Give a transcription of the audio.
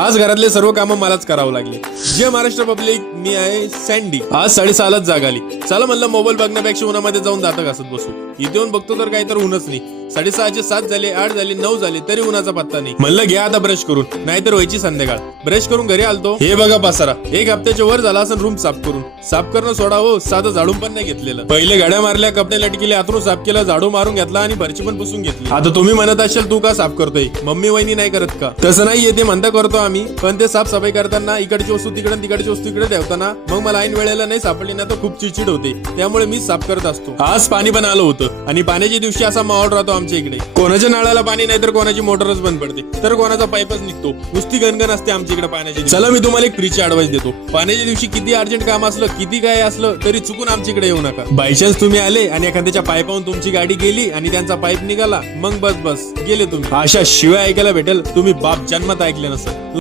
आज घरातले सर्व कामं मलाच करावं लागले. जय महाराष्ट्र पब्लिक, मी आहे सँडी. आज 6:30लाच जाग आली. चला म्हणलं मोबाईल बघण्यापेक्षा उन्हामध्ये जाऊन दातं घासत बसू. इथे येऊन बघतो तर काही तर ऊनच नाही. 6:30चे 7 झाले, 8 झाले, 9 झाले, तरी उन्हाचा पत्ता नाही. म्हणलं घ्या आता ब्रश करून, नाहीतर व्हायची संध्याकाळ. ब्रश करून घरी आलतो. हे बघा पसारा, 1 हप्त्याच्या वर झाला असं रूम साफ करून. साफ करणं सोडा हो, साधं झाडून पण नाही घेतलेलं. पहिले गाड्या मारल्या, कपडे लटकिले, आतून साफ केलं, झाडू मारून घेतला आणि भरची पण पुसून घेतली. आता तुम्ही म्हणत असाल तू का साफ करतोय, मम्मी वहिनी नाही करत का? तसं नाही येते म्हणता करतो आम्ही, पण ते साफसफाई करताना इकडची वस्तू तिकडे, तिकडची वस्तू इकडे ठेवताना मग मला ऐन वेळेला नाही सापडली ना तर खूप चिडचिड होते. त्यामुळे मी साफ करत असतो. आज पाणी पण आलं होतं आणि पाण्याच्या दिवशी असा माहोल राहतो आमच्या इकडे. कोणाच्या नळाला पाणी नाही तर कोणाची मोटरच बंद पडते, तर कोणाचा पाईपच निघतो. नुसती गणगण असते आमच्या इकडे पाण्याची. चला मी तुम्हाला एक फ्रीची ऍडवाइस देतो. पाण्याच्या दिवशी किती अर्जंट काम असलं, किती काय असलं तरी चुकून आमच्या इकडे येऊ नका. बायचान्स तुम्ही आले आणि एखाद्याच्या पाईपावरून तुमची गाडी गेली आणि त्यांचा पाईप निघाला, मग बस गेले तुम्ही. अशा शिवाय ऐकायला भेटेल तुम्ही बाप जन्मात ऐकले नसेल.